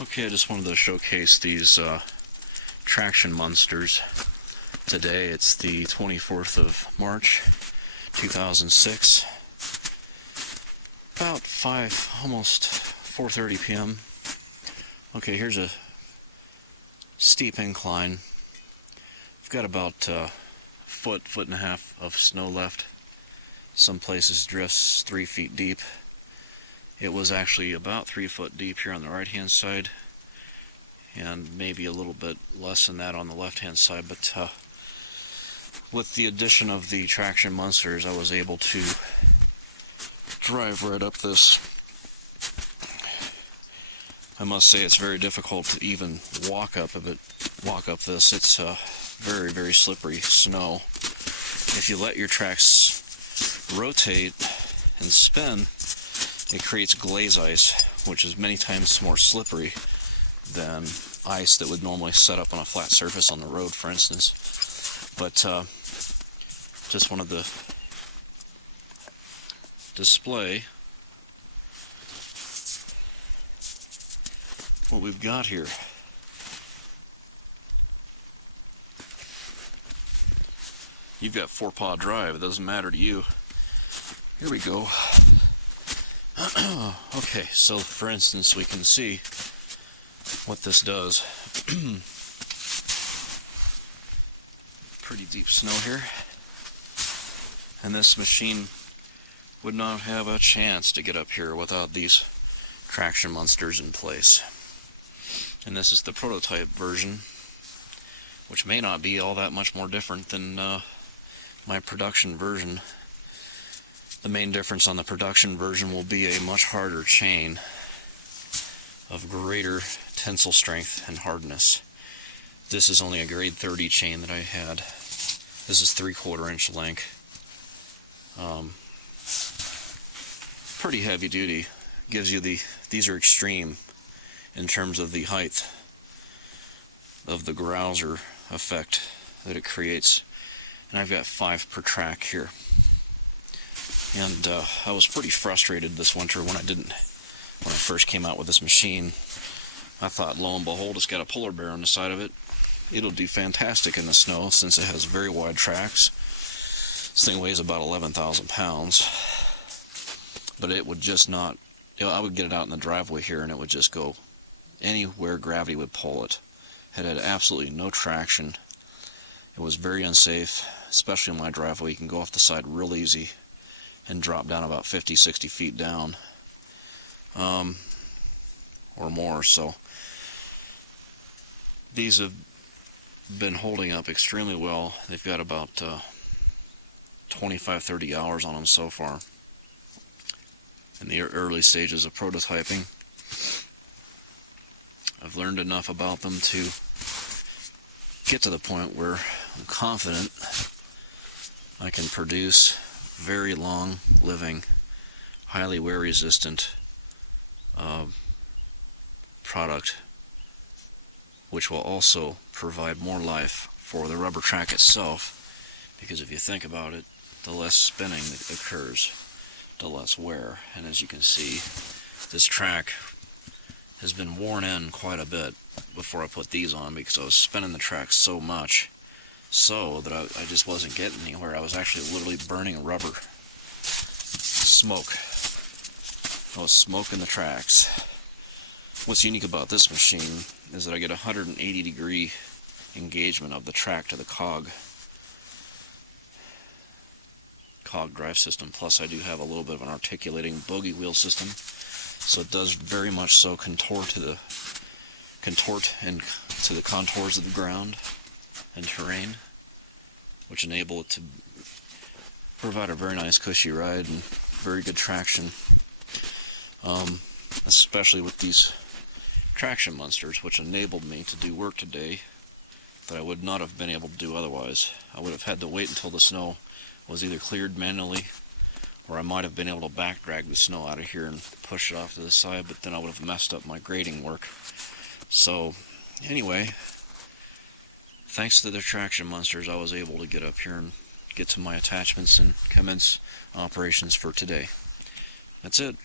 Okay, I just wanted to showcase these traction monsters today. It's the 24th of March 2006, about almost 4:30 p.m. Okay, here's a steep incline. We've got about a foot and a half of snow left. Some places drifts 3 feet deep. It was actually about 3 foot deep here on the right hand side, and maybe a little bit less than that on the left hand side, but with the addition of the traction monsters, I was able to drive right up this. I must say it's very difficult to even walk up this. It's very, very slippery snow. If you let your tracks rotate and spin, it creates glaze ice, which is many times more slippery than ice that would normally set up on a flat surface on the road, for instance. But just wanted to display what we've got here. You've got 4-paw drive, it doesn't matter to you. Here we go. Okay, so for instance, we can see what this does. Pretty deep snow here, and this machine would not have a chance to get up here without these traction monsters in place. And this is the prototype version, which may not be all that much more different than my production version. The main difference on the production version will be a much harder chain of greater tensile strength and hardness. This is only a grade 30 chain that I had. This is 3/4 inch length. Pretty heavy duty. Gives you these are extreme in terms of the height of the grouser effect that it creates. And I've got 5 per track here. And I was pretty frustrated this winter when I first came out with this machine. I thought, lo and behold, it's got a polar bear on the side of it. It'll do fantastic in the snow since it has very wide tracks. This thing weighs about 11,000 pounds. But it would just not, I would get it out in the driveway here and it would just go anywhere gravity would pull it. It had absolutely no traction. It was very unsafe, especially in my driveway. You can go off the side real easy and drop down about 50-60 feet down or more. So these have been holding up extremely well. They've got about 25-30 hours on them so far in the early stages of prototyping. I've learned enough about them to get to the point where I'm confident I can produce very long living, highly wear resistant product, which will also provide more life for the rubber track itself, because if you think about it, the less spinning that occurs, the less wear. And as you can see, this track has been worn in quite a bit before I put these on, because I was spinning the track so much so that I just wasn't getting anywhere. I was actually literally burning rubber. Smoke. I was smoking the tracks. What's unique about this machine is that I get a 180-degree engagement of the track to the cog drive system. Plus I do have a little bit of an articulating bogey wheel system, so it does very much so contort into the contours of the ground and terrain, which enable it to provide a very nice cushy ride and very good traction, especially with these traction monsters, which enabled me to do work today that I would not have been able to do otherwise. I would have had to wait until the snow was either cleared manually, or I might have been able to back drag the snow out of here and push it off to the side, but then I would have messed up my grading work. So anyway, thanks to the traction monsters, I was able to get up here and get to my attachments and commence operations for today. That's it.